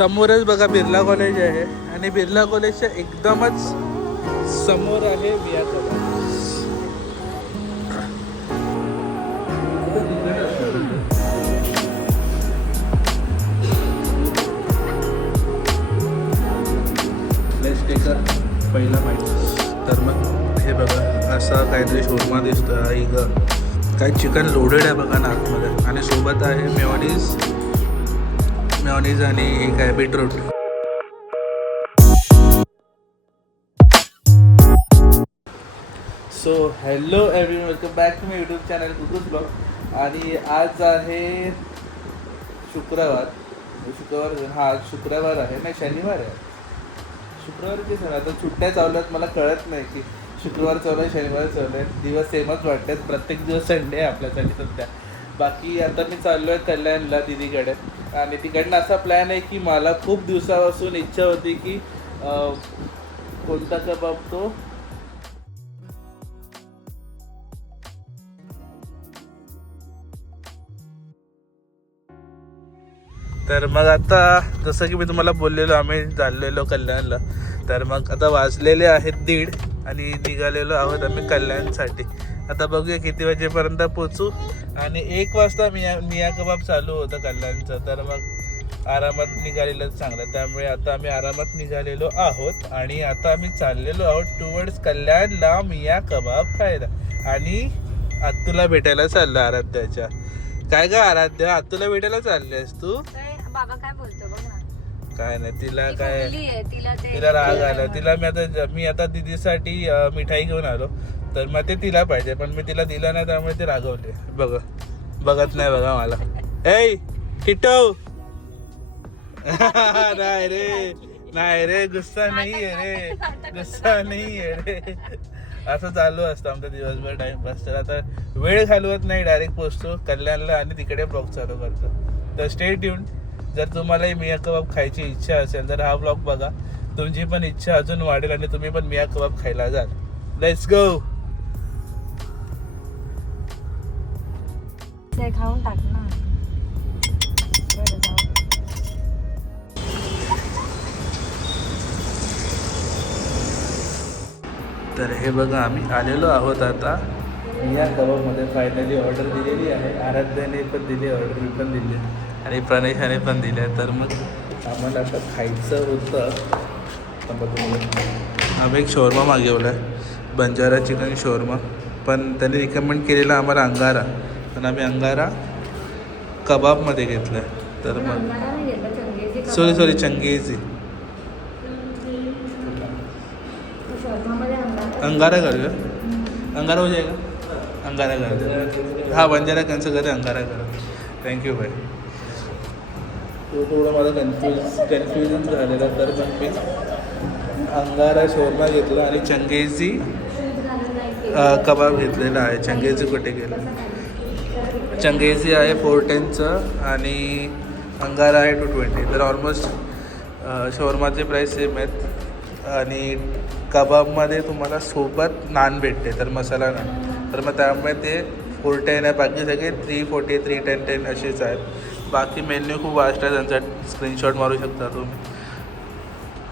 समोरच बघा बिर्ला कॉलेज आहे आणि बिर्ला कॉलेजच्या एकदमच समोर आहे मिया कबाब. पहिला माहिती तर मग हे बघा असा काहीतरी शोरमा दिसतो आई ग. काही चिकन लोडेड आहे बघा ना आतमध्ये आणि सोबत आहे मेयोनीज आणि हे काय beetroot. So hello everyone, welcome back to my YouTube channel कुतूस ब्लॉग. आणि आज आहे शुक्रवार. आज शुक्रवार आहे नाही शनिवार आहे. शुक्रवारची सर आता सुट्ट्या चालल्यात. मला कळत नाही की शुक्रवार चालू आहे शनिवार चालू आहे. दिवस सेमच वाटतात. प्रत्येक दिवस संडे आहे आपल्यासाठी सध्या. बाकी आता मी चाललो आहे कल्याणला दीदीकडे आणि तिकडनं असा प्लॅन आहे की मला खूप दिवसापासून इच्छा होती की कोणता कबाब तो तर मग आता जसं की मी तुम्हाला बोललेलो आम्ही चाललेलो कल्याणला. तर मग आता वाजलेले आहेत 1:30 आणि निघालेलो आहोत आम्ही कल्याणसाठी. आता बघूया किती वाजेपर्यंत पोचू. आणि 1 वाजता मिया कबाब चालू होतं कल्याणचं. तर मग आरामात निघालेलं चांगलं. त्यामुळे आता आम्ही आरामात निघालेलो आहोत आणि आता आम्ही चाललेलो आहोत टुवर्ड्स कल्याणला मिया कबाब खायला. आणि आत्तूला भेटायला चाललो आराध्याच्या. काय ग आराध्या, आत्तूला भेटायला चाललीस तू? बाबा काय बोलतो बघ ना. काय नाही तिला काय तिला राग आला. तिला मी आता दीदीसाठी मिठाई घेऊन आलो. तर मग ते तिला पाहिजे पण मी तिला दिलं नाही त्यामुळे ते रागवले. बघत नाही बघा मला. ए टिटव नाही रे गुस्सा नाही आहे रे, गुस्सा नाही आहे रे. असं चालू असतं आमचा दिवसभर टाइमपास. तर आता वेळ घालवत नाही, डायरेक्ट पोचतो कल्याणला आणि तिकडे ब्लॉग चालू करतो. तर स्टे ट्यून. जर तुम्हालाही मिया कबाब खायची इच्छा असेल तर हा ब्लॉग बघा. तुमची पण इच्छा अजून वाढेल आणि तुम्ही पण मिया कबाब खायला जाल. Let's go. खाऊन टाक ना. तर हे बघा आम्ही आलेलो आहोत आता मिया कबाबमध्ये. फायनली ऑर्डर दिलेली आहे. आराध्याने पण दिली ऑर्डर, मी पण दिली आणि प्रणेशाने पण दिले. तर मग आम्हाला आता खायचं होतं. आम्ही एक शोरमा मागवला आहे, बंजारा चिकन शोरमा. पण त्यांनी रिकमेंड केलेला आम्हाला अंगारा, पण आम्ही अंगारा कबाबमध्ये घेतलं आहे. तर मग सॉरी चंगेजी अंगारा करूया. अंगारा हो जाएगा, अंगारा कर दे. हा बंजारा कॅन्सल करे, अंगारा करा. थँक्यू भाई. तो थोडं मला कन्फ्युजन झालेला. तर मग मी अंगारा शोरमा घेतला आणि चंगेजी कबाब घेतलेला आहे. चंगेजी कुठे गेलं? चंगेजी आहे 410चं आणि अंगारा आहे 220. तर ऑलमोस्ट शोरमाचे प्राईस सेम आहेत. आणि कबाबमध्ये तुम्हाला सोबत नान भेटते, तर मसाला नान. तर मग त्यामुळे ते 410 आहे. बाकी सगळे 340, 310 असेच आहेत. बाकी मेन्यू खूप वास्ट आहे त्यांचा. स्क्रीनशॉट मारू शकता तुम्ही.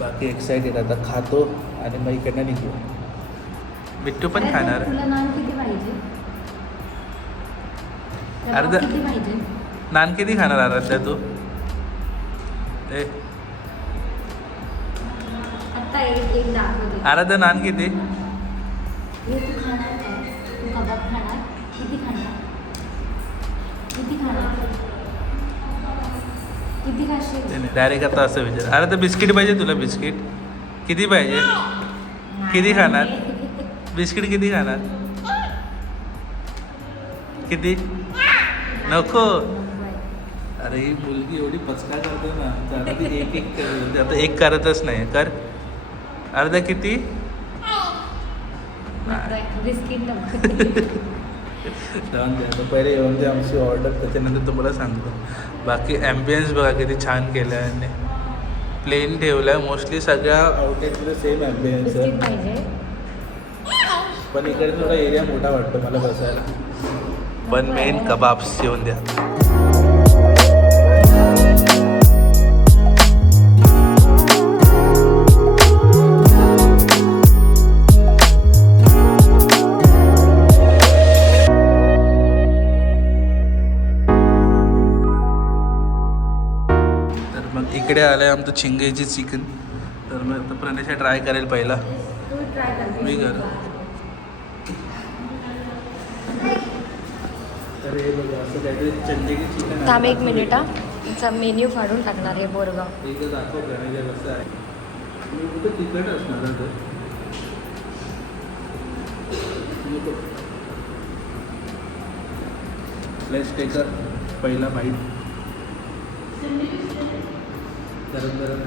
बाकी एक्साइटेड आता खातो आणि मग इकडनं निघू. बिट्टू पण खाणार. अर्धा नान किती खाणार आराध्या तू? आराध्या नान किती? डायरेक्ट आता असं विचार. अरे तर बिस्किट पाहिजे तुला? बिस्किट किती पाहिजे? किती खाणार? बिस्किट किती खाणार? किती? नको. अरे ही मुलगी एवढी पचका करते ना, तर ती एक करते. आता एक करतच नाही. कर अर्धा किती? जाऊन द्या. आता पहिले येऊन दे आमची ऑर्डर, त्याच्यानंतर तुम्हाला सांगतो. बाकी ॲम्बियन्स बघा किती छान केलं आहे. प्लेन ठेवलं आहे. मोस्टली सगळ्या आउटलेटमध्ये सेम ॲम्बियन्स आहे. पण इकडे थोडा एरिया मोठा वाटतो मला बसायला. पण मेन कबाब्स येऊन द्या. मग इकडे आलं आहे आमचं चिंगेजी चिकन. तर मग आता प्रणेशा ट्राय करेल पहिला. तू ट्राय कर. मी कर. तर हे बघा असं काहीतरी चिंगेजी चिकन. थांब एक मिनिट हा. तिचा मेन्यू फाडून टाकणार आहे बोरगाव. एकदा दाखव प्रणेशा कसं आहे. मी कुठं तिखट असणार ना तर. लेट्स टेक अ पहिला बाईट. गरम गरम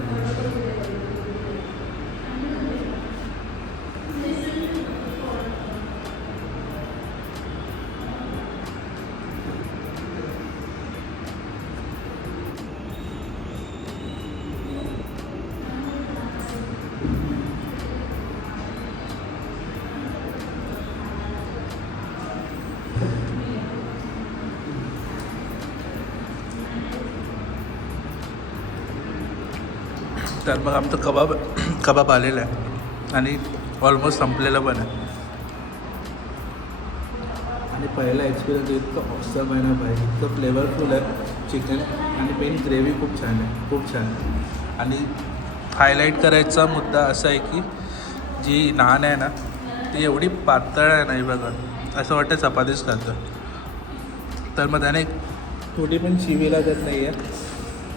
तर मग आमचं कबाब आलेलं आहे आणि ऑलमोस्ट संपलेलं पण आहे. आणि पहिला एक्सपिरियन्स इतकं ऑसम आहे ना भाई. इतकं फ्लेवरफुल आहे चिकन आणि मेन ग्रेव्ही खूप छान आहे, खूप छान आहे. आणि हायलाईट करायचा मुद्दा असा आहे की जी नान आहे ना ती एवढी पातळ आहे नाही बघा, असं वाटतं चपातीच खातं. तर मग त्याने थोडी पण शिवी लागत नाही आहे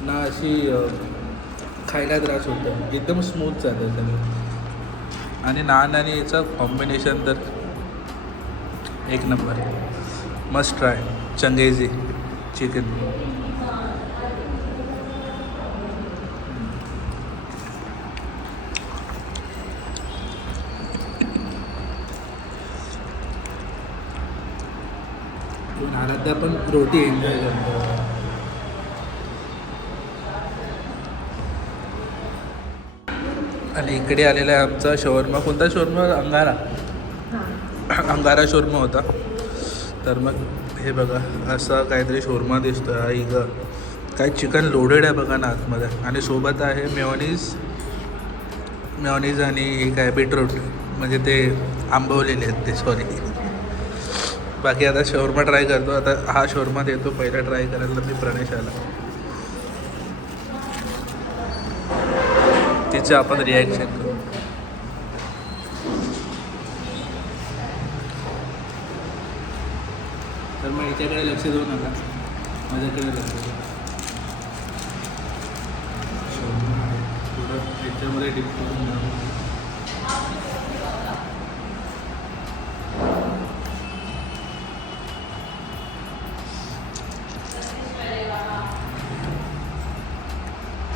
ना, अशी खायला त्रास होतो. एकदम स्मूथ जातं सगळं. आणि नान आणि याचं कॉम्बिनेशन तर एक number. Must try Changezi chicken. Aaradhya पण रोटी एन्जॉय करतो. आणि इकडे आलेला आहे आमचा शोरमा. कोणता शोरमा? अंगारा शोरमा होता. तर मग हे बघा असा काहीतरी शोरमा दिसतो. आई ग काय चिकन लोडेड आहे बघा ना आतमध्ये. आणि सोबत आहे मेयोनीज आणि हे काय बीटरूट, म्हणजे ते आंबवलेले आहेत ते, सॉरी. बाकी आता शोरमा ट्राय करतो. आता हा शोरमा देतो पहिला ट्राय करायला मी प्रणेशाला. तिचं आपण रिॲक्शन करू. तर मग याच्याकडे लक्ष देऊ नका, माझ्याकडे लक्ष देऊ. थोडं याच्यामध्ये डिप करून घ्या.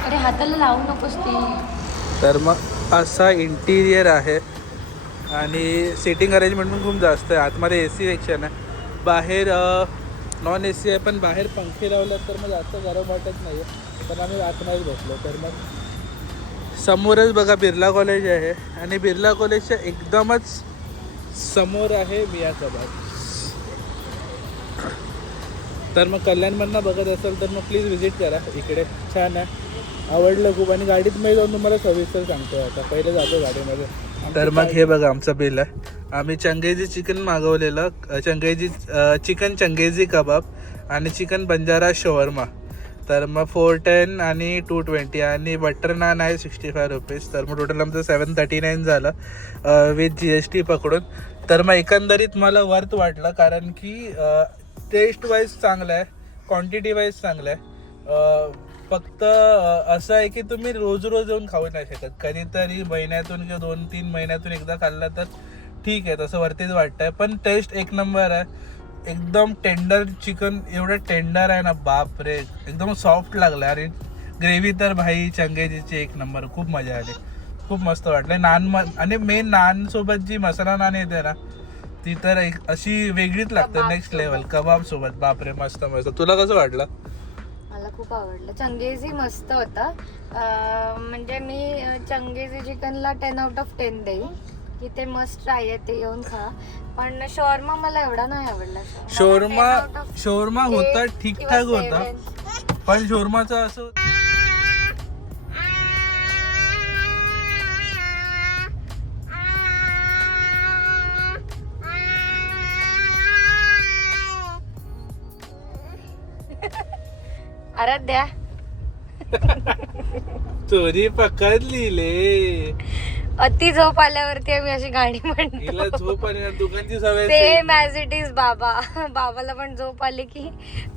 अरे हाताला लावू नकोस ती. तर मग असा इंटिरियर आहे आणि सिटिंग अरेंजमेंट पण खूप जास्त आहे. आतमध्ये ए सी सेक्शन आहे, बाहेर नॉन ए सी आहे. पण बाहेर पंखे लावलं तर मग जास्त गरम वाटत नाही आहे. पण आम्ही आतमध्येच बसलो. तर मग समोरच बघा बिर्ला कॉलेज आहे आणि बिर्ला कॉलेजच्या एकदमच समोर आहे मिया कबाब. तर मग कल्याणमधनं बघत असाल तर मग प्लीज व्हिजिट करा इकडे. छान आहे, आवडलं खूप. आणि गाडीत मी जाऊन तुम्हाला सविस्तर सांगतो. आता पहिले जातो गाडीमध्ये. तर मग हे बघा आमचं बिल आहे. आम्ही चंगेजी चिकन मागवलेलं, चिकन चंगेजी कबाब आणि चिकन बंजारा शवर्मा. तर मग 410 आणि 220 आणि बटर नान आहे 65 रुपीज. तर मग टोटल आमचं 739 झालं विथ GST पकडून. तर मग एकंदरीत मला वर्थ वाटलं, कारण की टेस्ट वाईज चांगलं आहे, क्वांटिटी वाईज चांगलं आहे. फक्त असं आहे की तुम्ही रोज येऊन खाऊ नाही शकत. कधीतरी महिन्यातून किंवा 2-3 महिन्यातून एकदा खाल्लं तर ठीक आहे, तसं वरतीच वाटतं आहे. पण टेस्ट एक नंबर आहे. एकदम टेंडर चिकन, एवढं टेंडर आहे ना, बाप रे, एकदम सॉफ्ट लागलं. आणि ग्रेव्ही तर भाई चंगेजीची एक नंबर. खूप मजा आली, खूप मस्त वाटलं. आणि मेन नानसोबत जी मसाला नान येते ना ती तर एक अशी वेगळीच लागते, नेक्स्ट लेवल. कबाब सोबत बापरे, मस्त मस्त. तुला कसं वाटलं? मला खूप आवडलं. चंगेजी मस्त होता. म्हणजे मी चंगेजी चिकनला 10 out of 10 देईन की ते मस्त ट्राय आहे, ते येऊन खा. पण शॉर्मा मला एवढा नाही आवडला. शोरमा होता, ठीकठाक होता. पण शोरमाचं असं आराध्या चोरी पकडली ले. अति झोप आल्यावरती आम्ही अशी गाणी हिला म्हणतो. झोप आणि दुकानची सवय सेम ॲज इट इज बाबा. बाबाला पण झोप आली की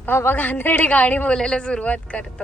बाबा घाणेरडी गाणी बोलायला सुरुवात करतो.